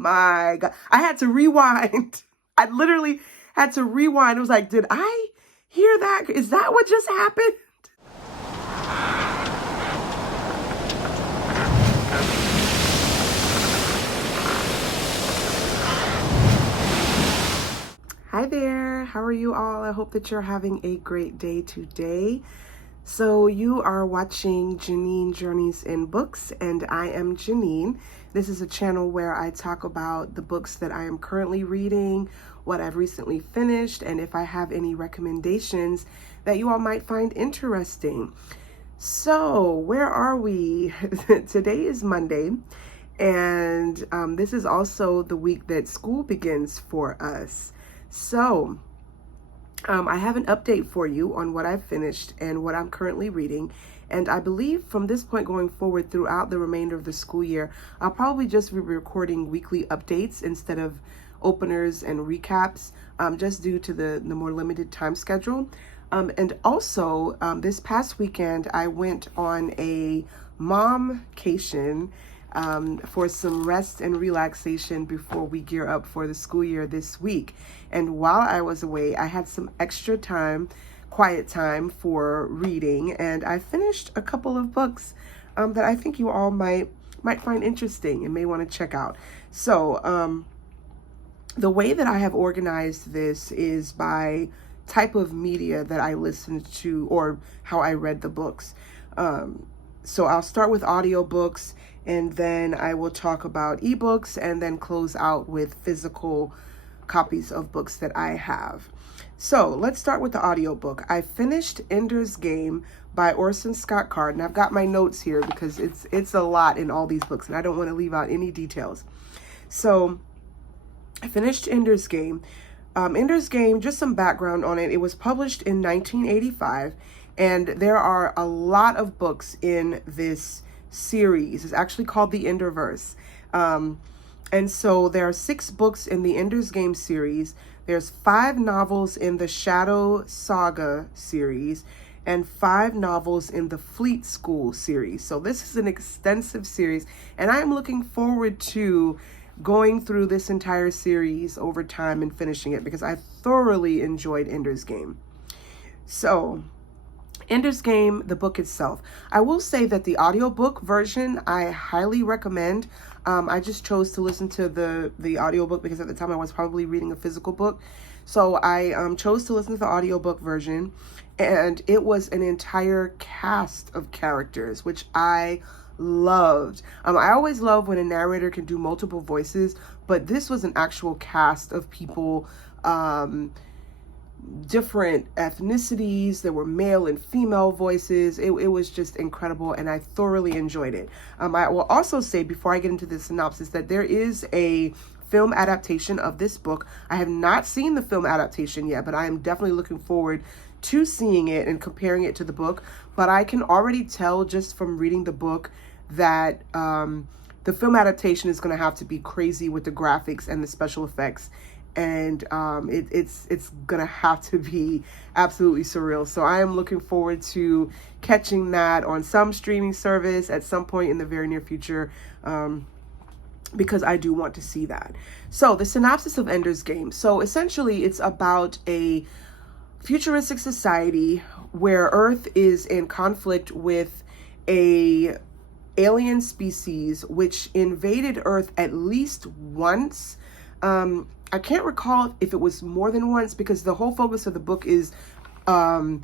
my God. I had to rewind. I literally had to rewind. It was like, did I hear that? Is that what just happened? Hi there. How are you all? I hope that you're having a great day today. So you are watching Janine Journeys in Books, and I am Janine. This is a channel where I talk about the books that I am currently reading, what I've recently finished, and if I have any recommendations that you all might find interesting. So where are we? Today is Monday, and this is also the week that school begins for us. So I have an update for you on what I've finished and what I'm currently reading. And I believe from this point going forward throughout the remainder of the school year, I'll probably just be recording weekly updates instead of openers and recaps, just due to the more limited time schedule. And also, this past weekend, I went on a momcation for some rest and relaxation before we gear up for the school year this week. And while I was away, I had some extra time, quiet time for reading, and I finished a couple of books that I think you all might find interesting and may want to check out. So the way that I have organized this is by type of media that I listened to or how I read the books. So I'll start with audiobooks, and then I will talk about ebooks, and then close out with physical copies of books that I have. So let's start with the audiobook. I finished Ender's Game by Orson Scott Card, and I've got my notes here because it's a lot in all these books, and I don't want to leave out any details. So I finished Ender's Game. Ender's Game, just some background on it. It was published in 1985, and there are a lot of books in this series. It's actually called the Enderverse. And so there are 6 books in the Ender's Game series. There's 5 novels in the Shadow Saga series and 5 novels in the Fleet School series. So this is an extensive series, and I am looking forward to going through this entire series over time and finishing it because I thoroughly enjoyed Ender's Game. So Ender's Game, the book itself. I will say that the audiobook version I highly recommend. I just chose to listen to the audiobook because at the time I was probably reading a physical book. So I chose to listen to the audiobook version, and it was an entire cast of characters, which I loved. I always love when a narrator can do multiple voices, but this was an actual cast of people, different ethnicities. There were male and female voices. It was just incredible, and I thoroughly enjoyed it. I will also say, before I get into the synopsis, that there is a film adaptation of this book. I have not seen the film adaptation yet, but I am definitely looking forward to seeing it and comparing it to the book. But I can already tell just from reading the book that the film adaptation is going to have to be crazy with the graphics and the special effects, and it's gonna have to be absolutely surreal. So I am looking forward to catching that on some streaming service at some point in the very near future, because I do want to see that. So the synopsis of Ender's Game. So essentially it's about a futuristic society where Earth is in conflict with a alien species which invaded Earth at least once. I can't recall if it was more than once because the whole focus of the book is a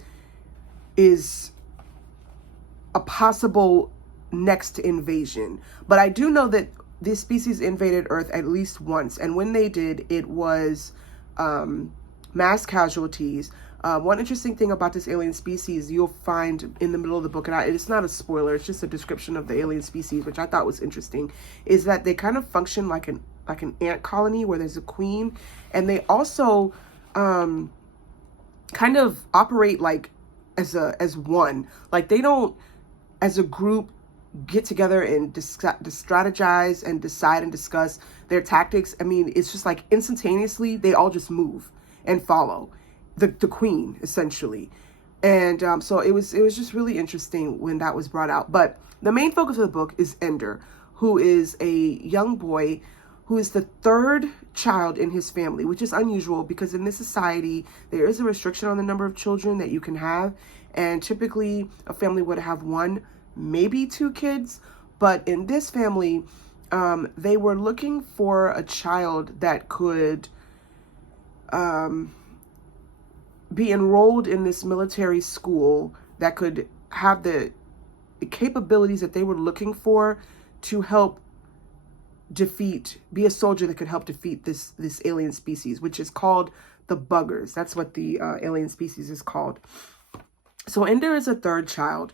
possible next invasion. But I do know that this species invaded Earth at least once, and when they did, it was mass casualties. One interesting thing about this alien species you'll find in the middle of the book, and it's not a spoiler, it's just a description of the alien species, which I thought was interesting, is that they kind of function like an ant colony where there's a queen, and they also kind of operate like as one. Like they don't, as a group, get together and strategize and decide and discuss their tactics. I mean, it's just like instantaneously they all just move and follow the queen essentially. And so it was just really interesting when that was brought out. But the main focus of the book is Ender, who is a young boy who is the third child in his family, which is unusual because in this society, there is a restriction on the number of children that you can have. And typically a family would have one, maybe two kids. But in this family, they were looking for a child that could be enrolled in this military school that could have the capabilities that they were looking for to help be a soldier that could help defeat this alien species, which is called the buggers. That's what the alien species is called. So Ender is a third child,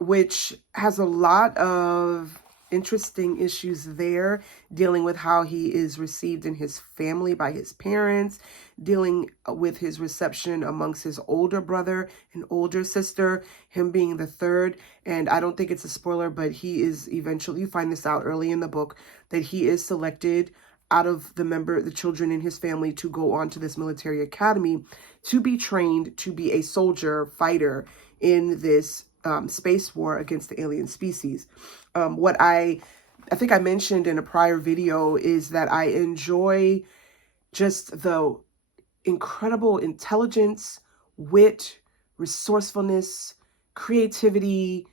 which has a lot of interesting issues there, dealing with how he is received in his family by his parents, dealing with his reception amongst his older brother and older sister, him being the third. And I don't think it's a spoiler, but he is eventually, you find this out early in the book, that he is selected out of the children in his family to go on to this military academy to be trained to be a soldier fighter in this space war against the alien species. What I think I mentioned in a prior video is that I enjoy just the incredible intelligence, wit, resourcefulness, creativity,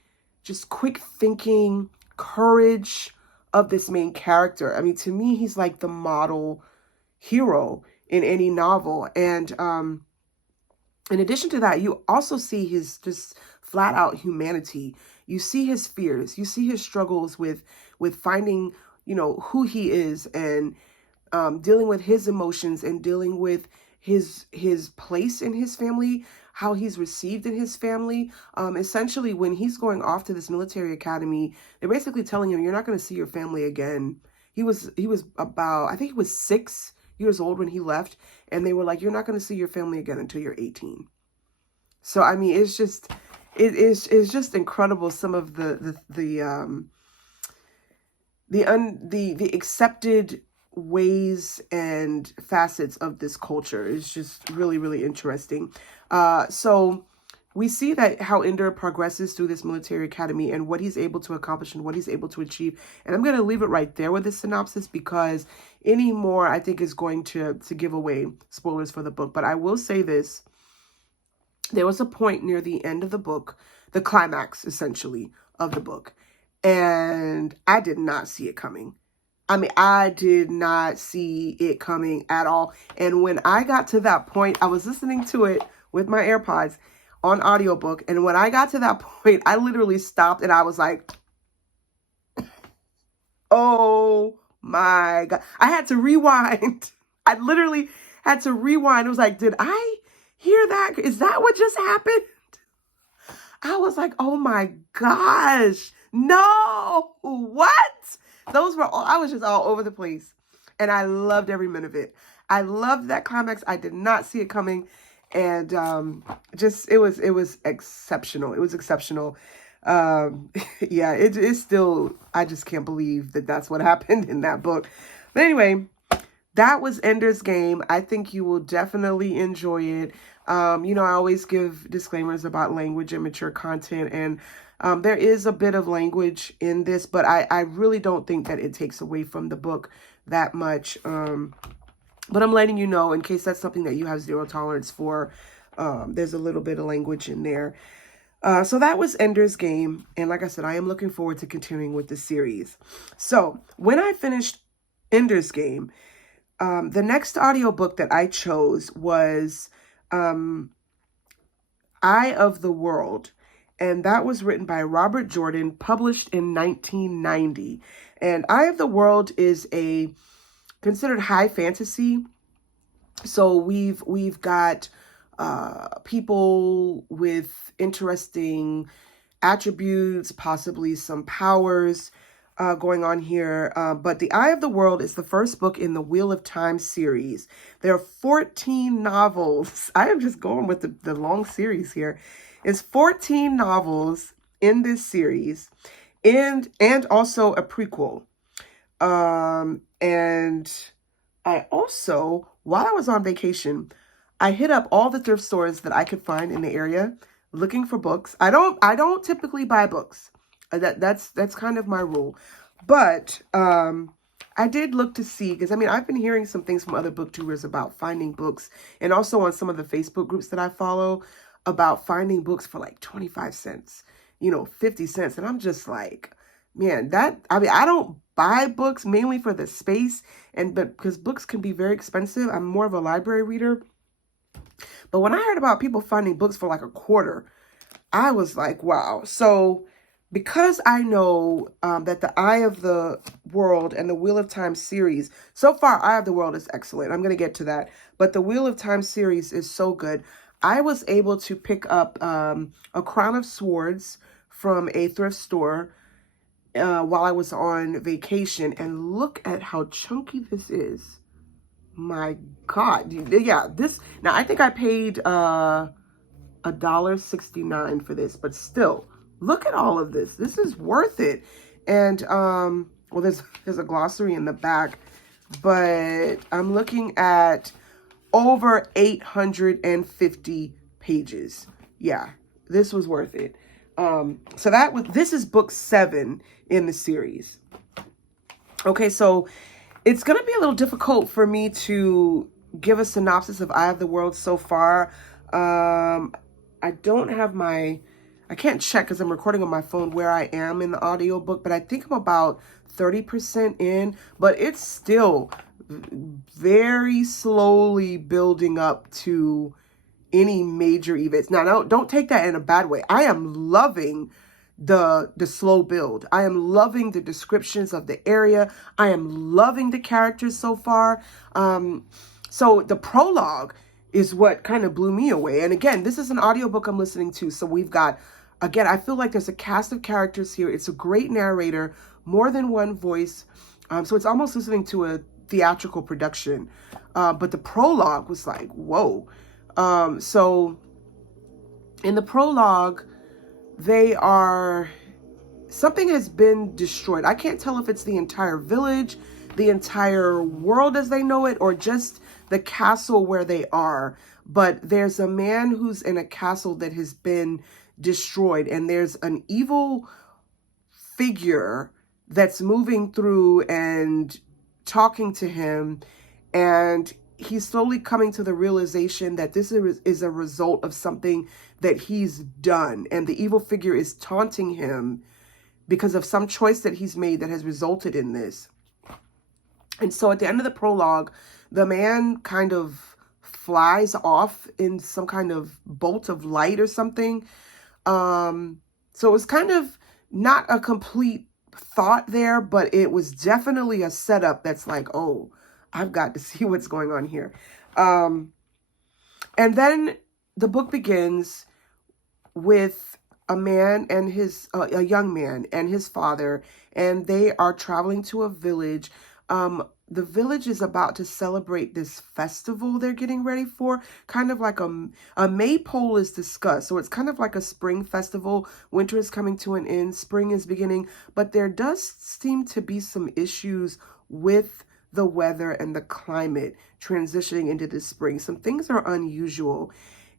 just quick thinking, courage of this main character. I mean, to me, he's like the model hero in any novel. And in addition to that, you also see his just flat out humanity. You see his fears. You see his struggles with finding, who he is, and dealing with his emotions, and dealing with his place in his family, how he's received in his family. Essentially, when he's going off to this military academy, they're basically telling him, you're not going to see your family again. He was about, I think he was 6 years old when he left, and they were like, you're not going to see your family again until you're 18. So, I mean, it's just incredible. Some of the accepted ways and facets of this culture is just really, really interesting. So we see that how Ender progresses through this military academy and what he's able to accomplish and what he's able to achieve. And I'm going to leave it right there with this synopsis, because any more I think is going to give away spoilers for the book. But I will say this. There was a point near the end of the book, the climax essentially of the book, and I did not see it coming. I mean, I did not see it coming at all. And when I got to that point, I was listening to it with my AirPods on audiobook. And when I got to that point, I literally stopped and I was like, oh my God. I had to rewind. I literally had to rewind. It was like, did I hear that? Is that what just happened? I was like, oh my gosh, no, what? I was just all over the place. And I loved every minute of it. I loved that climax. I did not see it coming. And it was exceptional. It was exceptional. Yeah, it's still, I just can't believe that that's what happened in that book. But anyway, that was Ender's Game. I think you will definitely enjoy it. I always give disclaimers about language and mature content, and there is a bit of language in this, but I really don't think that it takes away from the book that much. But I'm letting you know, in case that's something that you have zero tolerance for, there's a little bit of language in there. So that was Ender's Game. And like I said, I am looking forward to continuing with the series. So when I finished Ender's Game, the next audiobook that I chose was Eye of the World. And that was written by Robert Jordan, published in 1990. And Eye of the World is considered high fantasy. So we've got people with interesting attributes, possibly some powers going on here. But The Eye of the World is the first book in the Wheel of Time series. There are 14 novels. I am just going with the long series here. It's 14 novels in this series, and also a prequel. And I also, while I was on vacation, I hit up all the thrift stores that I could find in the area looking for books. I don't typically buy books. That's kind of my rule. But I did look to see, because I mean, I've been hearing some things from other booktubers about finding books, and also on some of the Facebook groups that I follow about finding books for like 25 cents, 50 cents. And I'm just like, man, I mean, I don't buy books mainly for the space, but because books can be very expensive. I'm more of a library reader. But when I heard about people finding books for like a quarter, I was like, wow. So because I know that the Eye of the World and the Wheel of Time series, so far, Eye of the World is excellent. I'm going to get to that. But the Wheel of Time series is so good. I was able to pick up A Crown of Swords from a thrift store while I was on vacation. And look at how chunky this is. My God. Yeah, now I think I paid $1.69 for this, but still, look at all of this. This is worth it. And well, there's a glossary in the back, but I'm looking at over 850 pages. Yeah, this was worth it. So this is book 7 in the series. Okay, so it's going to be a little difficult for me to give a synopsis of Eye of the World so far. I don't have I can't check because I'm recording on my phone where I am in the audiobook, but I think I'm about 30% in, but it's still very slowly building up to any major events. Now, don't take that in a bad way. I am loving the slow build. I am loving the descriptions of the area. I am loving the characters so far. So the prologue is what kind of blew me away. And again, this is an audiobook I'm listening to. So we've got, again, I feel like there's a cast of characters here. It's a great narrator, more than one voice. So it's almost listening to a theatrical production. But the prologue was like, whoa. So in the prologue, something has been destroyed. I can't tell if it's the entire village, the entire world as they know it, or just the castle where they are. But there's a man who's in a castle that has been destroyed, and there's an evil figure that's moving through and talking to him, and he's slowly coming to the realization that this is a result of something that he's done, and the evil figure is taunting him because of some choice that he's made that has resulted in this. And so at the end of the prologue, the man kind of flies off in some kind of bolt of light or something. So it was kind of not a complete thought there, but it was definitely a setup that's like, oh, I've got to see what's going on here. And then the book begins with a man and a young man and his father, and they are traveling to a village. The village is about to celebrate this festival they're getting ready for, kind of like a maypole is discussed. So it's kind of like a spring festival. Winter is coming to an end, spring is beginning, but there does seem to be some issues with the weather and the climate transitioning into this spring. Some things are unusual.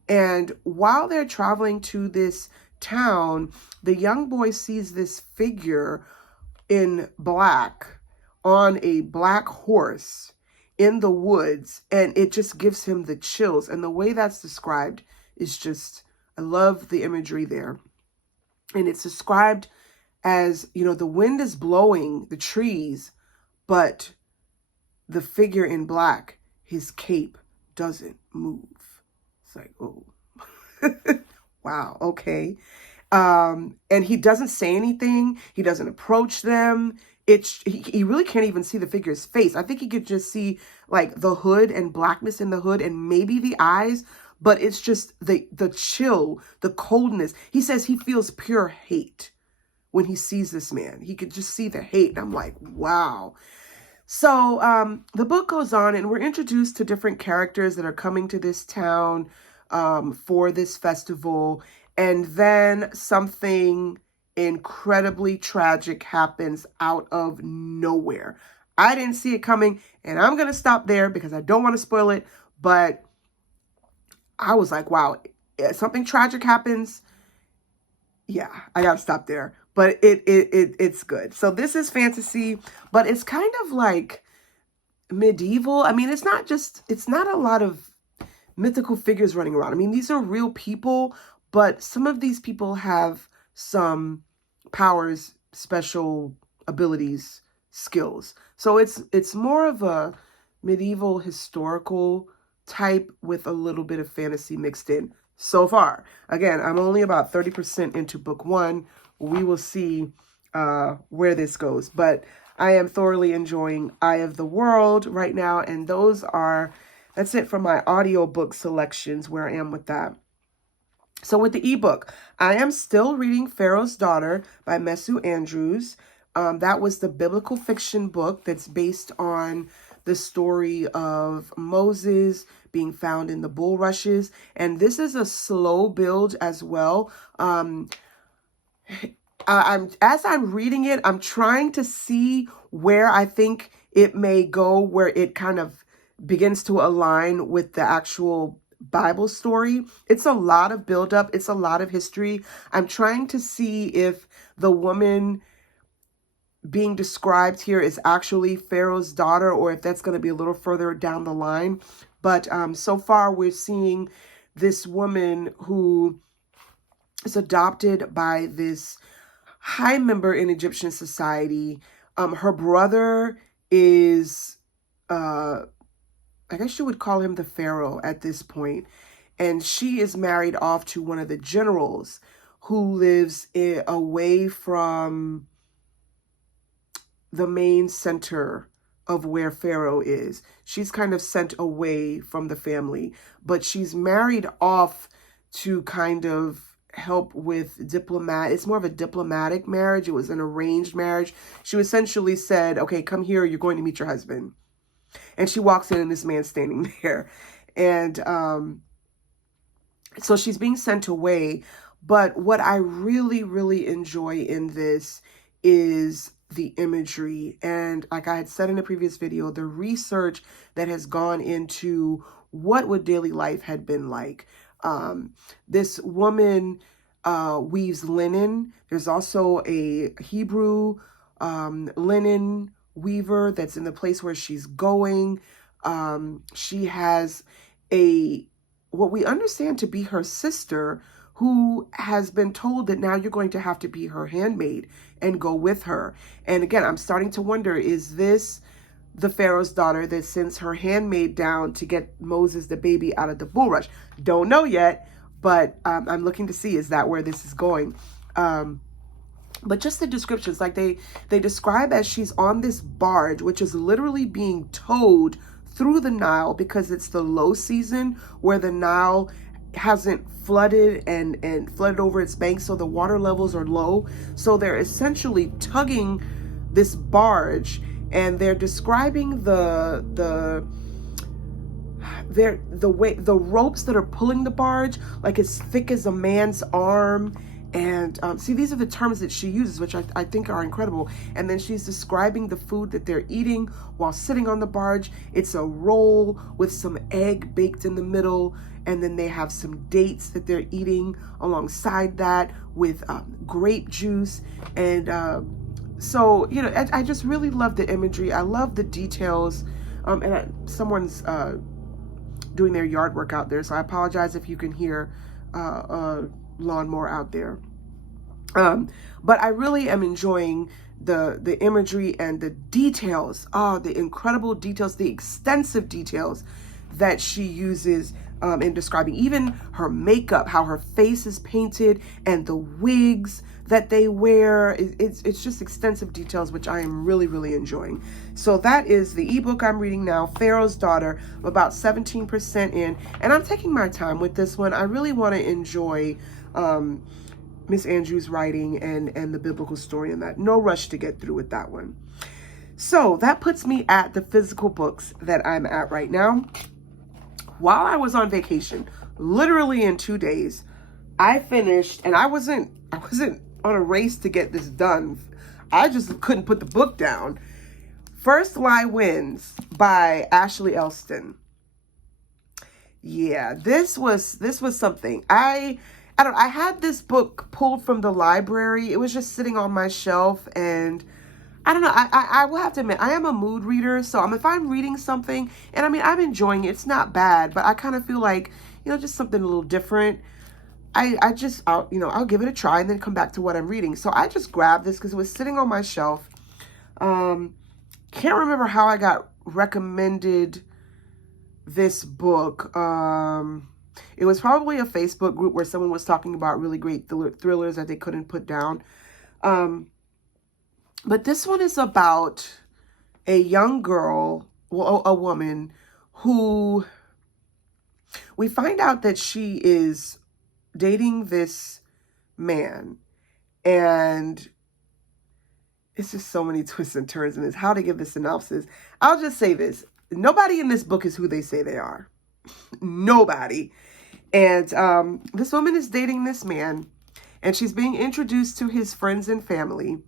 And while they're traveling to this town, the young boy sees this figure in black on a black horse in the woods, and it just gives him the chills. And the way that's described is just, I love the imagery there. And it's described as, the wind is blowing the trees, but the figure in black, his cape doesn't move. It's like, oh, wow, okay. And he doesn't say anything. He doesn't approach them. He really can't even see the figure's face. I think he could just see like the hood and blackness in the hood and maybe the eyes, but it's just the chill, the coldness. He says he feels pure hate when he sees this man. He could just see the hate. And I'm like, wow. So the book goes on, and we're introduced to different characters that are coming to this town for this festival. And then something incredibly tragic happens out of nowhere. I didn't see it coming, and I'm going to stop there because I don't want to spoil it. But I was like, wow, something tragic happens. Yeah, I got to stop there. but it's good. So this is fantasy, but it's kind of like medieval. I mean, it's not a lot of mythical figures running around. I mean, these are real people, but some of these people have some powers, special abilities, skills. So it's more of a medieval historical type with a little bit of fantasy mixed in so far. Again, I'm only about 30% into book one. We will see where this goes, but I am thoroughly enjoying Eye of the World right now, and that's it for my audiobook selections, where I am with that. So with the ebook, I am still reading Pharaoh's Daughter by Messu Andrews. That was the biblical fiction book that's based on the story of Moses being found in the bulrushes. And this is a slow build as well. As I'm reading it, I'm trying to see where I think it may go, where it kind of begins to align with the actual Bible story. It's a lot of buildup. It's a lot of history. I'm trying to see if the woman being described here is actually Pharaoh's daughter, or if that's going to be a little further down the line. But so far, we're seeing this woman who is adopted by this high member in Egyptian society. Her brother is, I guess you would call him the pharaoh at this point. And she is married off to one of the generals who lives away from the main center of where Pharaoh is. She's kind of sent away from the family, but she's married off to kind of help with it's more of a diplomatic marriage. It was an arranged marriage. She essentially said, okay, come here, you're going to meet your husband. And she walks in and this man's standing there. And so she's being sent away. But what I really, really enjoy in this is the imagery. And like I had said in a previous video, the research that has gone into what would daily life had been like. This woman weaves linen. There's also a Hebrew linen weaver that's in the place where she's going. She has what we understand to be her sister, who has been told that now you're going to have to be her handmaid and go with her. And again, I'm starting to wonder, is this the Pharaoh's daughter that sends her handmaid down to get Moses, the baby, out of the bulrush? Don't know yet, but I'm looking to see, is that where this is going? But just the descriptions, like they describe as she's on this barge, which is literally being towed through the Nile because it's the low season where the Nile hasn't flooded and flooded over its banks, so the water levels are low. So they're essentially tugging this barge, and they're describing the ropes that are pulling the barge like as thick as a man's arm. And see, these are the terms that she uses, which I think are incredible. And then she's describing the food that they're eating while sitting on the barge. It's a roll with some egg baked in the middle. And then they have some dates that they're eating alongside that with grape juice. And so, you know, I just really love the imagery. I love the details. Someone's doing their yard work out there, so I apologize if you can hear lawnmower out there. But I really am enjoying the imagery and the details, the incredible details, the extensive details that she uses in describing even her makeup, how her face is painted, and the wigs that they wear. It's just extensive details, which I am really, really enjoying. So that is the ebook I'm reading now, Pharaoh's Daughter. I'm about 17% in, and I'm taking my time with this one. I really want to enjoy Miss Andrews' writing and the biblical story in that. No rush to get through with that one. So that puts me at the physical books that I'm at right now. While I was on vacation, literally in 2 days, I finished, and I wasn't on a race to get this done. I just couldn't put the book down. First Lie Wins by Ashley Elston. Yeah, this was something. I had this book pulled from the library. It was just sitting on my shelf, and I don't know. I will have to admit, I am a mood reader. So if I'm reading something, and I mean, I'm enjoying it, it's not bad, but I kind of feel like, just something a little different. I'll give it a try and then come back to what I'm reading. So I just grabbed this because it was sitting on my shelf. Can't remember how I got recommended this book. It was probably a Facebook group where someone was talking about really great thrillers that they couldn't put down. But this one is about a young girl, well, a woman, who we find out that she is dating this man, and it's just so many twists and turns in this. How to give the synopsis? I'll just say this. Nobody in this book is who they say they are. Nobody. And this woman is dating this man, and she's being introduced to his friends and family.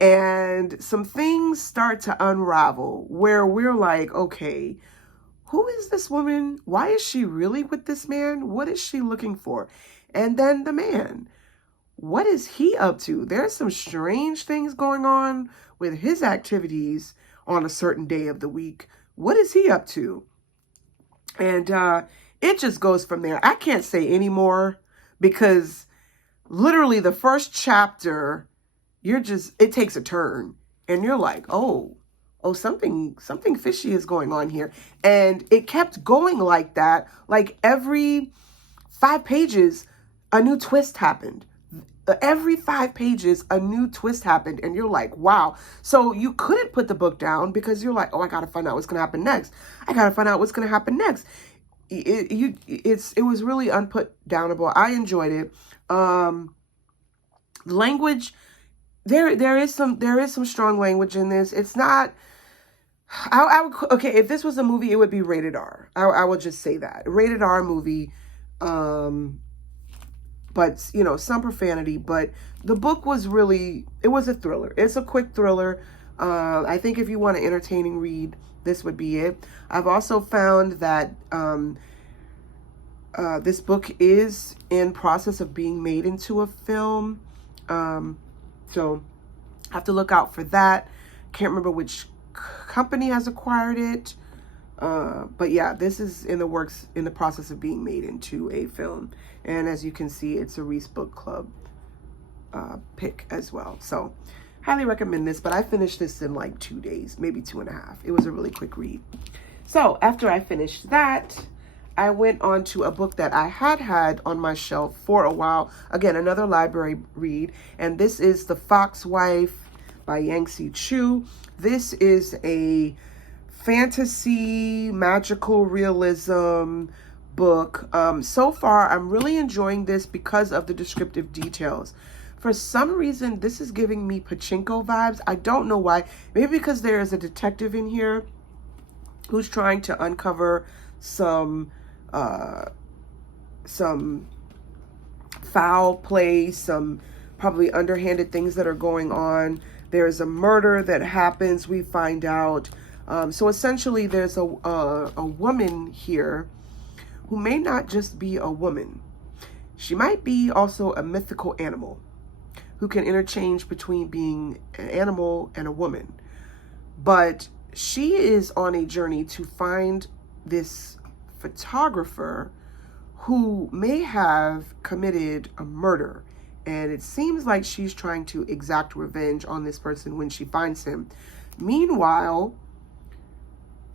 And some things start to unravel where we're like, okay, who is this woman? Why is she really with this man? What is she looking for? And then the man, what is he up to? There's some strange things going on with his activities on a certain day of the week. What is he up to? And it just goes from there. I can't say any more because literally the first chapter, it takes a turn and you're like, oh, something fishy is going on here. And it kept going like that. Like every 5 pages, a new twist happened. Every 5 pages, a new twist happened. And you're like, wow. So you couldn't put the book down because you're like, oh, I got to find out what's going to happen next. I got to find out what's going to happen next. It was really unputdownable. I enjoyed it. Language, there is some strong language in this. It's not, okay, if this was a movie, it would be rated R. I will just say that. Rated R movie, but, some profanity. But the book was it was a thriller. It's a quick thriller. I think if you want an entertaining read, this would be it. I've also found that this book is in process of being made into a film. So I have to look out for that. Can't remember which company has acquired it. But yeah, this is in the process of being made into a film. And as you can see, it's a Reese Book Club pick as well. So highly recommend this, but I finished this in like 2 days, maybe 2.5. It was a really quick read. So after I finished that, I went on to a book that I had on my shelf for a while. Again, another library read. And this is The Fox Wife by Yangsze Choo. This is a fantasy, magical realism book. So far, I'm really enjoying this because of the descriptive details. For some reason, this is giving me pachinko vibes. I don't know why. Maybe because there is a detective in here who's trying to uncover some foul play, some probably underhanded things that are going on. There's a murder that happens, we find out. So essentially there's a woman here who may not just be a woman. She might be also a mythical animal who can interchange between being an animal and a woman. But she is on a journey to find this photographer who may have committed a murder. And it seems like she's trying to exact revenge on this person when she finds him. Meanwhile,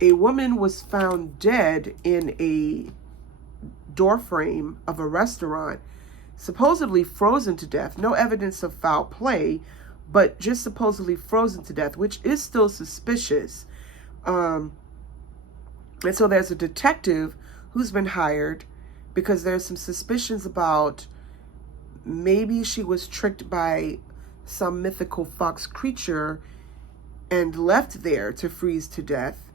a woman was found dead in a doorframe of a restaurant, supposedly frozen to death. No evidence of foul play, but just supposedly frozen to death, which is still suspicious. And so there's a detective who's been hired because there's some suspicions about maybe she was tricked by some mythical fox creature and left there to freeze to death.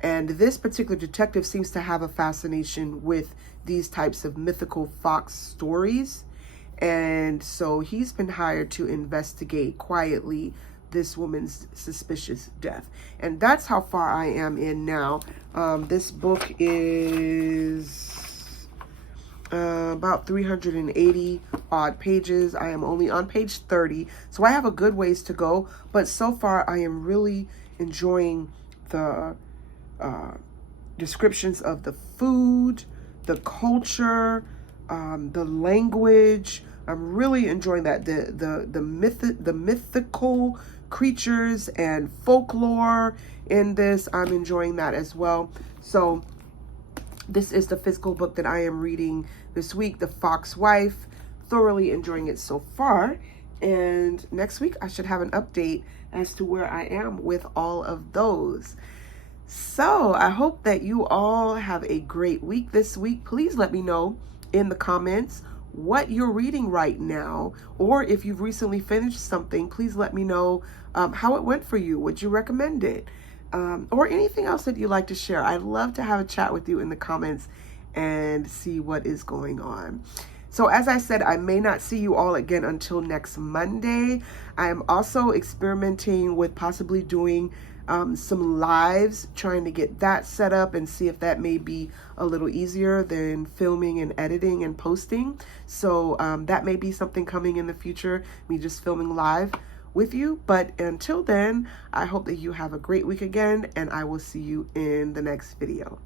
And this particular detective seems to have a fascination with these types of mythical fox stories. And so he's been hired to investigate quietly this woman's suspicious death. And that's how far I am in now. This book is about 380 odd pages. I am only on page 30, so I have a good ways to go, but so far I am really enjoying the descriptions of the food, the culture, the language. I'm really enjoying that. The mythical creatures and folklore in this, I'm enjoying that as well. So this is the physical book that I am reading this week, The Fox Wife. Thoroughly enjoying it so far. And next week I should have an update as to where I am with all of those. So I hope that you all have a great week this week. Please let me know in the comments what you're reading right now, or if you've recently finished something, please let me know how it went for you. Would you recommend it? Or anything else that you'd like to share. I'd love to have a chat with you in the comments and see what is going on. So as I said, I may not see you all again until next Monday. I am also experimenting with possibly doing some lives, trying to get that set up and see if that may be a little easier than filming and editing and posting. So that may be something coming in the future, me just filming live with you. But until then, I hope that you have a great week again, and I will see you in the next video.